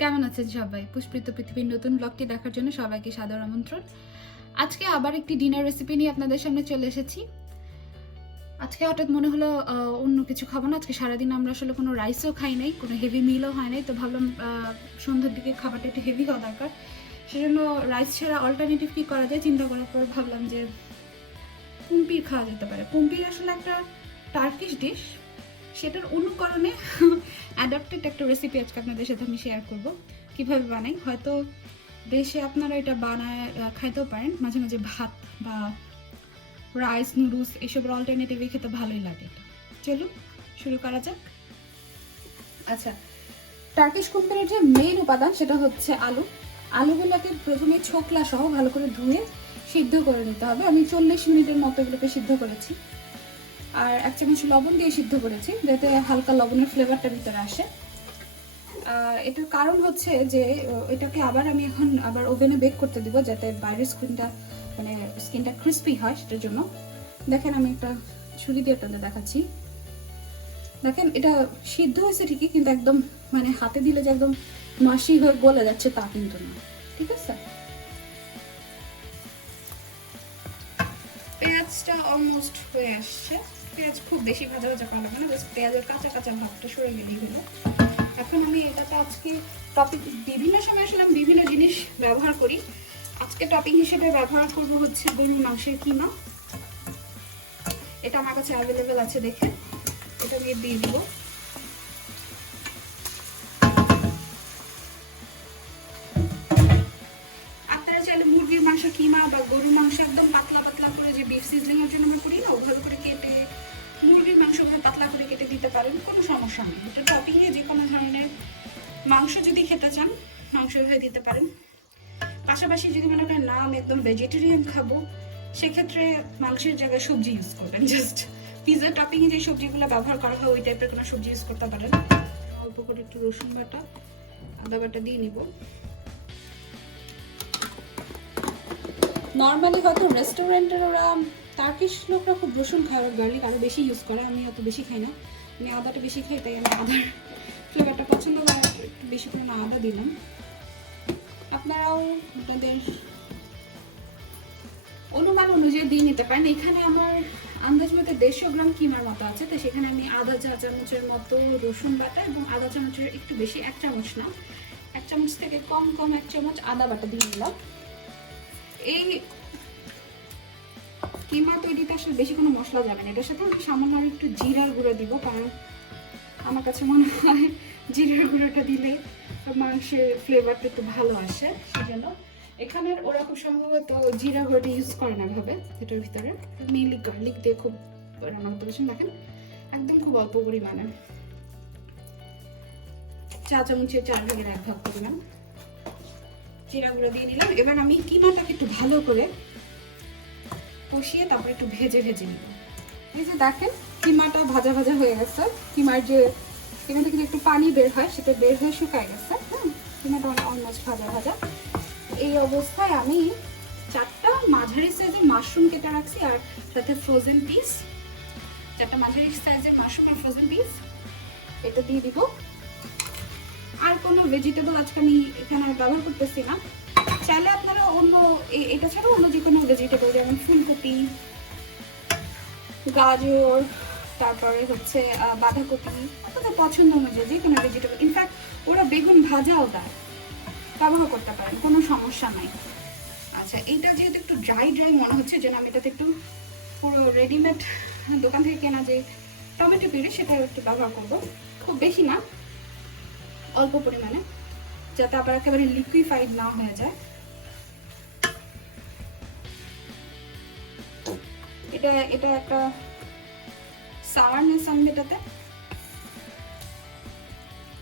কেমন আছেন সবাই? পুষ্পিত পৃথিবীর নতুন ব্লগটি দেখার জন্য সবাইকে সাদর আমন্ত্রণ। আজকে আবার একটি ডিনার রেসিপি নিয়ে আপনাদের সামনে চলে এসেছি। আজকে হঠাৎ মনে হলো অন্য কিছু খাবো না। আজকে সারাদিন আমরা আসলে কোনো রাইসও খাই নাই, কোনো হেভি মিলও হয় নাই, তো ভাবলাম সন্ধ্যার দিকে খাবারটা একটু হেভি হওয়া দরকার। সেজন্য রাইস ছাড়া অল্টারনেটিভ কী করা যায় চিন্তা করার পর ভাবলাম যে পুম্পির খাওয়া যেতে পারে। পুম্পির আসলে একটা টার্কিশ ডিশ, সেটার অনুকরণে অ্যাডাপ্টেড একটা রেসিপি আজকে আপনাদের সাথে আমি শেয়ার করব কিভাবে বানাই। হয়তো দেশে আপনারা এটা বানায় খাইতেও পারেন, মাঝে মাঝে ভাত বা রাইস নুডলস এসবের অল্টারনেটিভে খেতে ভালোই লাগে। এটা চলুন শুরু করা যাক। আচ্ছা, টার্কিশ কুম্পির যে মেইন উপাদান সেটা হচ্ছে আলু। আলুগুলোকে প্রথমে ছোকলা সহ ভালো করে ধুয়ে সিদ্ধ করে নিতে হবে। আমি 40 মিনিটের মতো এগুলোকে সিদ্ধ করেছি, আর 1 চামচ লবণ দিয়ে সিদ্ধ করেছি যাতে হালকা লবণের ফ্লেভারটা ভিতরে আসে। এটার কারণ হচ্ছে যে এটাকে আমি এখন ওভেনে বেক করতে দিব যাতে বাইরের স্কিনটা ক্রিস্পি হয়, সেটার জন্য। দেখেন আমি একটা ছুরি দিয়ে আপনাদের দেখাচ্ছি। দেখেন এটা সিদ্ধ হয়েছে ঠিকই, কিন্তু একদম হাতে দিলে যে একদম মাসি হয়ে গলে যাচ্ছে তা কিন্তু না, ঠিক আছে। পেঁয়াজটা অলমোস্ট হয়ে আসছে। পেঁয়াজ খুব বেশি ভাজা ভাজা করা লাগবে না, জাস্ট পেঁয়াজের কাঁচা কাঁচা ভাবটা সরে গেলেই হলো। এখন আমি এটাতে আজকে টপিক বিভিন্ন সময় আসলে আমি বিভিন্ন জিনিস ব্যবহার করি। আজকে টপিক হিসেবে ব্যবহার করব হচ্ছে গরুর মাংসের কিমা। এটা আমার কাছে অ্যাভেলেবেল আছে, দেখে এটা আমি দিয়ে দিব। আপনারা চাইলে মুরগির মাংস কিমা বা গরুর মাংস একদম পাতলা পাতলা করে, যে বিফ সিজলিং এর জন্য আমরা করি না, ওভাবে করে কেটে মুরগির মাংস পাতলা করে কেটে দিতে পারেন, কোনো সমস্যা নেই। এটা টপিংয়ে যে কোনো ধরনের মাংস যদি খেতে চান মাংস হয়ে দিতে পারেন। পাশাপাশি যদি মনে করেন না আমি একদম ভেজিটেরিয়ান খাবো, সেক্ষেত্রে মাংসের জায়গায় সবজি ইউজ করবেন। জাস্ট পিৎজা টপিংয়ে যে সবজিগুলো ব্যবহার করা হয় ওই টাইপের কোনো সবজি ইউজ করতে পারেন। অল্প করে একটু রসুন বাটা, আদা বাটা দিয়ে নিব। নর্মালি হয়তো রেস্টুরেন্টের ওরা টার্কিশ লোকরা খুব রসুন খায়, গার্লিক আরও বেশি ইউজ করে, আমি অত বেশি খাই না, আমি আদাটা বেশি খাই, তাই আমি আদার ফ্লেভারটা পছন্দ করে একটু বেশি করে আদা দিলাম। আপনারাও আপনাদের অনুমান অনুযায়ী দিয়ে নিতে পারেন। এখানে আমার আন্দাজ মতো 150 গ্রাম কিমার মতো আছে, তো সেখানে আমি আধা চা চামচের মতো রসুন বাটা এবং আধা চামচের একটু বেশি, 1 চামচ না, 1 চামচ থেকে কম 1 চামচ আদা বাটা দিয়ে নিলাম। এই কিমা তৈরিতে আসলে বেশি কোনো মশলা যাবে না, এটার সাথে আমি সামান্য একটু জিরার গুঁড়ো দিব, কারণ আমার কাছে মনে হয় জিরার গুঁড়োটা দিলে মাংসের ফ্লেভারটা একটু ভালো আসে, সেজন্য। এখানের ওরা খুব সম্ভবত জিরা গুঁড়োটা ইউজ করে না ভাবে এটার ভিতরে, মেনলি গার্লিক দিয়ে খুব রান্না করতে পারছেন। দেখেন একদম খুব অল্প পরিমাণে, 4 চামচের 4 ভাগের 1 ভাগ পরিমাণ জিরা গুঁড়ো দিয়ে নিলাম। এবার আমি কিমাটাকে একটু ভালো করে কষিয়ে তারপর একটু ভেজে ভেজে নিব। এই যে দেখেন কিমাটা ভাজা ভাজা হয়ে গেছে, কিমার যে কিমা থেকে একটু পানি বের হয় সেটা বের হয়ে শুকায় গেছে। কিমাটা অলমোস্ট ভাজা ভাজা। এই অবস্থায় আমি 4টা মাঝারি সাইজের মাশরুম কেটে রাখছি, আর সাথে ফ্রোজেন পিস, 4টা মাঝারি সাইজের মাশরুম আর ফ্রোজেন পিস এটা দিয়ে দিব। আর কোনো ভেজিটেবল আজকে আমি এখানে ব্যবহার করতেছি না। চাইলে আপনারা অন্য এটা ছাড়াও অন্য যে কোনো ভেজিটেবল, যেমন ফুলকপি, গাজর, তারপরে হচ্ছে বাঁধাকপি, আপনাদের পছন্দ অনুযায়ী যে কোনো ভেজিটেবল, ইনফ্যাক্ট ওরা বেগুন ভাজাও দেয়, ব্যবহার করতে পারেন, কোনো সমস্যা নাই। আচ্ছা, এইটা যেহেতু একটু ড্রাই ড্রাই মনে হচ্ছে, যেন আমি এটাতে একটু পুরো রেডিমেড দোকান থেকে কেনা যে টমেটো পিউরি সেটা একটু ব্যবহার করবো, খুব বেশি না, অল্প পরিমাণে, যাতে আবার একেবারে লিকুইফাইড না হয়ে যায়। এটা একটা সাওয়ারনেস আনবে এটাতে,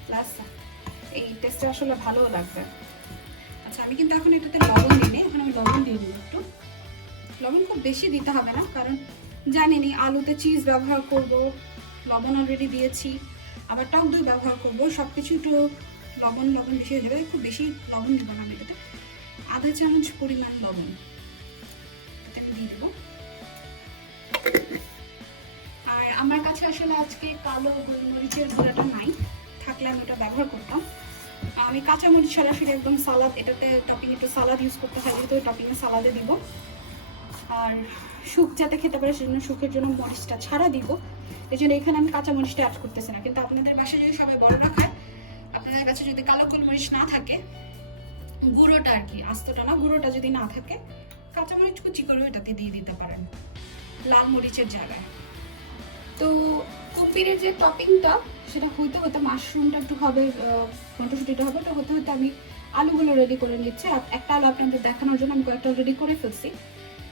প্লাস এই টেস্টটা আসলে ভালো লাগবে। আচ্ছা, আমি কিন্তু এখন এটাতে লবণ দিই, এখন আমি লবণ দিয়ে দিব একটু। লবণ খুব বেশি দিতে হবে না, কারণ জানেনই আলুতে চিজ ব্যবহার করব, লবণ অলরেডি দিয়েছি, আবার টক দই ব্যবহার করব, সবকিছু একটু লবণ বেশি হয়ে যাবে। খুব বেশি লবণ দিব না আমি এটাতে, আধা চামচ পরিমাণ লবণ এটাতে আমি দিয়ে দেবো। আর আমার কাছে আসলে আজকে কালো গোলমরিচের গুঁড়াটা নাই, থাকলে আমি ওটা ব্যবহার করতাম। আমি কাঁচামরিচ সরাসরি একদম সালাদ, এটাতে টপিং একটু সালাদ ইউজ করতে হয় যেহেতু টপিংয়ে সালাদে দিব। আর শুক যাতে খেতে পারে সেজন্য শুকের জন্য মরিচটা ছাড়া দিব, এই জন্য এখানে আমি কাঁচামরিচটা অ্যাড করতেছি না। কিন্তু আপনাদের বাসায় যদি সবাই বড়রা খায়, আপনাদের কাছে যদি কালো গোলমরিচ না থাকে, গুঁড়োটা আর কি, আস্তটা না, গুঁড়োটা যদি না থাকে, কাঁচামরিচ কুচি করে এটাতে দিয়ে দিতে পারেন লাল মরিচের জায়গায়। তো কুম্পিরের যে টপিংটা সেটা হইতে হতে মাশরুমটা একটু হবে, মটরশুঁটিটা হবে, তো হতে হতে আমি আলুগুলো রেডি করে নিচ্ছি। একটা আলু আপনাদের দেখানোর জন্য আমি কয়েকটা রেডি করে ফেলছি।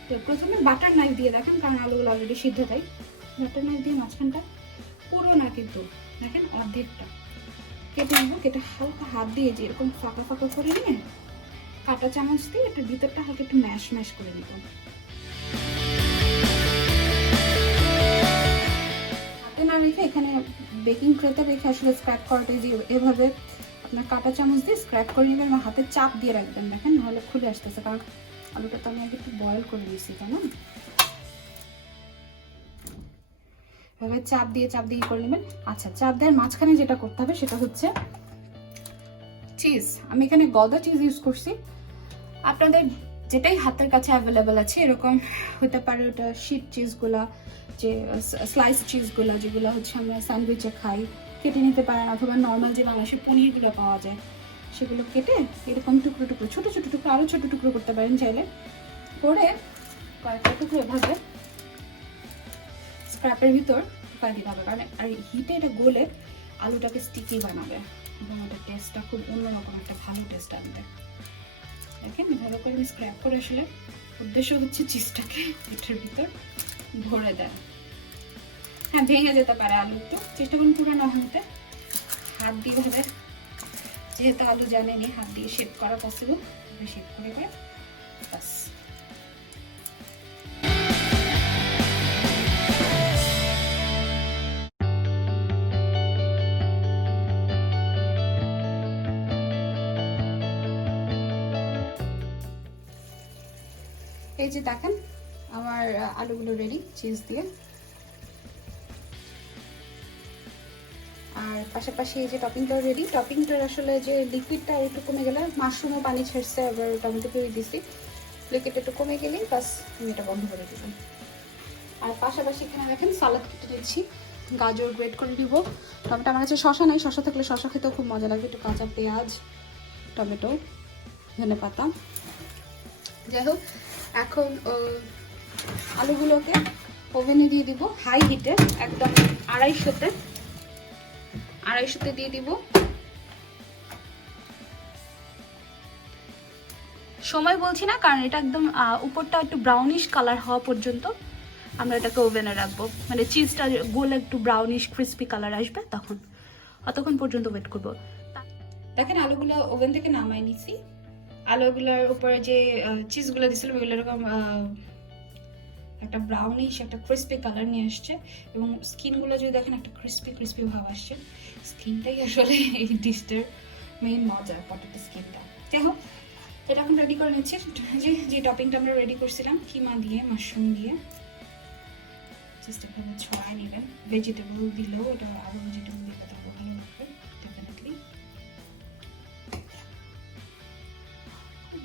তো প্রথমে বাটার নাইফ দিয়ে দেখেন, কারণ আলুগুলো অলরেডি সিদ্ধ, তাই বাটার নাইফ দিয়ে মাঝখানটা, পুরো না কিন্তু দেখেন অর্ধেকটা কেটে নেবো। কেটে হালকা হাত দিয়ে যে এরকম ফাঁকা ফাঁকা করে নিয়ে কাঁটা চামচ দিয়ে একটু ভিতরটা হালকা একটু ম্যাশ ম্যাশ করে নিব। হাতে না রেখে এখানে বেকিং ট্রেতে রেখে আসলে স্ক্র্যাপ করাটাই, যে এভাবে আপনার কাঁটা চামচ দিয়ে স্ক্র্যাপ করে নেবেন, আমার হাতে চাপ দিয়ে রাখবেন, দেখেন নাহলে খুলে আসতেছে, কারণ আলুটা তো আমি আগে একটু বয়েল করে দিয়েছি, তাই না? এভাবে চাপ দিয়ে করে নেবেন। আচ্ছা, চাপ দেওয়ার মাঝখানে যেটা করতে হবে সেটা হচ্ছে চিজ। আমি এখানে গদা চিজ ইউজ করছি, আপনাদের যেটাই হাতের কাছে অ্যাভেলেবেল আছে, এরকম হতে পারে ওটা শিট চিজগুলা, যে স্লাইস চিজগুলা যেগুলো হচ্ছে আমরা স্যান্ডউইচে খাই, কেটে নিতে পারেন, অথবা নর্মাল যে বাংলাদেশের পনিরগুলো পাওয়া যায় সেগুলো কেটে এরকম টুকরো টুকরো, ছোটো ছোটো টুকরো, আরও ছোটো টুকরো করতে পারেন চাইলে, করে কয়েকটা টুকরো এভাবে স্ক্র্যাপের ভিতর ঢুকাই দিতে হবে, কারণ আর হিটে এটা গলে আলুটাকে স্টিকি বানাবে এবং ওটার টেস্টটা খুব অন্যরকম একটা ভালো টেস্ট আনবে। দেখেন এভাবে করে আমি স্ক্র্যাপ করে, আসলে উদ্দেশ্য হচ্ছে চিজটাকে এটার ভিতর ভরে দেয়। হ্যাঁ, ভেঙে যেতে পারে আলু, একটু চেষ্টা করুন পুরো না ভাঙতে। হাত দিয়ে ভাবে, যেহেতু আলু জানেনি, হাত দিয়ে শেপ করা পসিবল, শেপ করে বাস। এই যে দেখেন আমার আলুগুলো রেডি চিজ দিয়ে। আর পাশাপাশি এই যে টপিংটাও রেডি। টপিংটার আসলে যে লিকুইডটা একটু কমে গেলে, মাশরুমও পানি ছেড়ছে, আবার টমেটো পিউরি দিছি, লিকুইড একটু কমে গেলেই বাস আমি এটা বন্ধ করে দেবেন। আর পাশাপাশি এখানে দেখেন সালাদ কেটে দিচ্ছি, গাজর গ্রেট করে দিব, টমেটো, আমার কাছে শশা নাই, শশা থাকলে শশা খেতেও খুব মজা লাগে, একটু কাঁচা পেঁয়াজ, টমেটো, ধনে পাতা। যাই হোক, এখন আলুগুলোকে ওভেনে দিয়ে দিব হাই হিটে, একদম 250-তে দিয়ে দিব। সময় বলছি না, কারণ এটা একদম উপরটা একটু ব্রাউনিশ কালার হওয়া পর্যন্ত আমরা এটাকে ওভেনে রাখবো, মানে চিজটা গোলে একটু ব্রাউনিশ ক্রিস্পি কালার আসবে, অতক্ষণ পর্যন্ত ওয়েট করবো। দেখেন আলুগুলো ওভেন থেকে নামাই নিছি, আলুগুলোর উপরে যে চিজগুলো দিয়েছিলাম এগুলো এরকম একটা ব্রাউনিশ একটা ক্রিস্পি কালার নিয়ে আসছে, এবং স্কিনগুলো যদি দেখেন একটা ক্রিস্পি ভাব আসছে। স্কিনটাই আসলে এই ডিশটার মেইন মজা, পটেটো স্কিনটা। যাই হোক, এটা এখন রেডি করে নিচ্ছি। যে টপিংটা আমরা রেডি করছিলাম কিমা দিয়ে, মাশরুম দিয়ে, জাস্ট এভাবে ছড়াই নেবেন। ভেজিটেবল দিলেও এটা, আরও ভেজিটেবল দিলে তো ভালো লাগবে ডেফিনেটলি।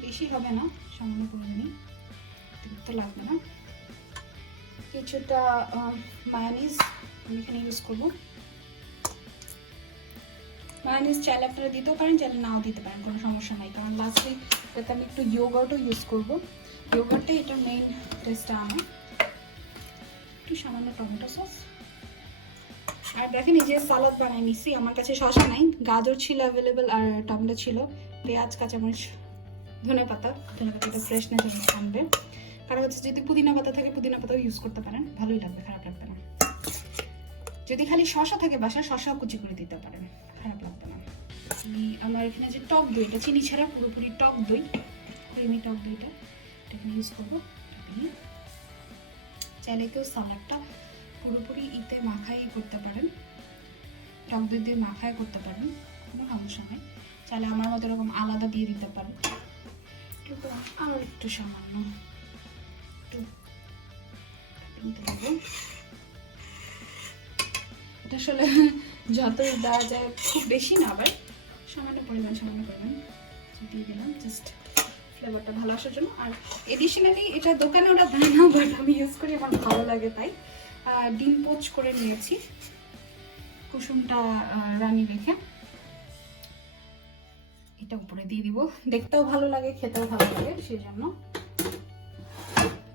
বেশি হবে না, সামান্য পরিমাণই, তো লাগবে না। কিছুটা মায়োনিজ আমি এখানে ইউজ করবো। মায়োনিজ চাইলে আপনারা দিতেও পারেন, চাইলে নাও দিতে পারেন, কোনো সমস্যা নাই, কারণ লাস্টে যাতে আমি একটু ইয়োগার্টও ইউজ করবো, ইয়োগার্টটাই এটা মেইন টেস্টটা আমার। একটু সামান্য টমেটো সস। আর দেখেন এই যে সালাদ বানাই নিচ্ছি, আমার কাছে শসা নাই, গাজর ছিল অ্যাভেলেবেল, আর টমেটো ছিল, পেঁয়াজ, কাঁচামরিচ, ধনে পাতাটা ফ্রেশনেস আনবে। কারণ হচ্ছে যদি পুদিনা পাতা থাকে পুদিনা পাতাও ইউজ করতে পারেন, ভালোই লাগবে, খারাপ লাগবে না। যদি খালি শসা থাকে বাসায়, শসাও কুচি করে দিতে পারেন, খারাপ লাগবে না। আমার এখানে যে টক দইটা, চিনি ছাড়া পুরোপুরি টক দই, ক্রিমি টক দইটা এখানে ইউজ করবো। চাইলে কেউ সালাডটা পুরোপুরি ইতে মাখাই করতে পারেন, টক দই দিয়ে মাখাই করতে পারেন, কোনো সমস্যা নেই। চাইলে আমার মতো এরকম আলাদা দিয়ে দিতে পারেন। আর একটু সামান্য এটা আসলে যতই দেওয়া যায়, খুব বেশি না, আবার সামান্য পরিমাণ দিয়ে দিলাম, জাস্ট ফ্লেভারটা ভালো আসার জন্য। আর এডিশনালি এটা দোকানে ওরা দেয় না, বাট আমি ইউজ করি, আমার ভালো লাগে তাই। ডিম পোচ করে নিয়েছি কুসুমটা রানী রেখে, এটা উপরে দিয়ে দিব। দেখতেও ভালো লাগে, খেতেও ভালো লাগে, সেই জন্য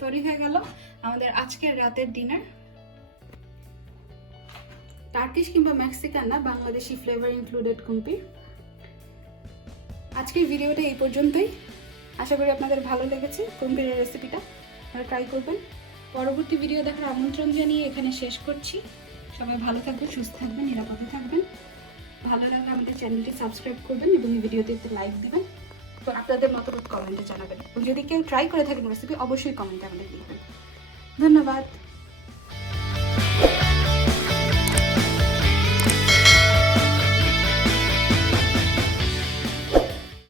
তৈরি হয়ে গেল আমাদের আজকের রাতের ডিনার। টার্কিশ কিংবা মেক্সিকান না, বাংলাদেশি ফ্লেভার ইনক্লুডেড কুম্পি। আজকের ভিডিওটা এই পর্যন্তই। আশা করি আপনাদের ভালো লেগেছে কুম্পির রেসিপিটা, আপনারা ট্রাই করবেন। পরবর্তী ভিডিও দেখার আমন্ত্রণ জানিয়ে এখানে শেষ করছি। সবাই ভালো থাকবেন, সুস্থ থাকবেন, নিরাপদে থাকবেন। ভালো লাগলে আমাদের চ্যানেলটি সাবস্ক্রাইব করবেন এবং এই ভিডিওতে একটু লাইক দিবেন। তো আপনাদের মতামত কমেন্টে জানাবেন। যদি কেউ ট্রাই করে থাকেন রেসিপি, অবশ্যই কমেন্টে আমাদের লিখবেন। ধন্যবাদ।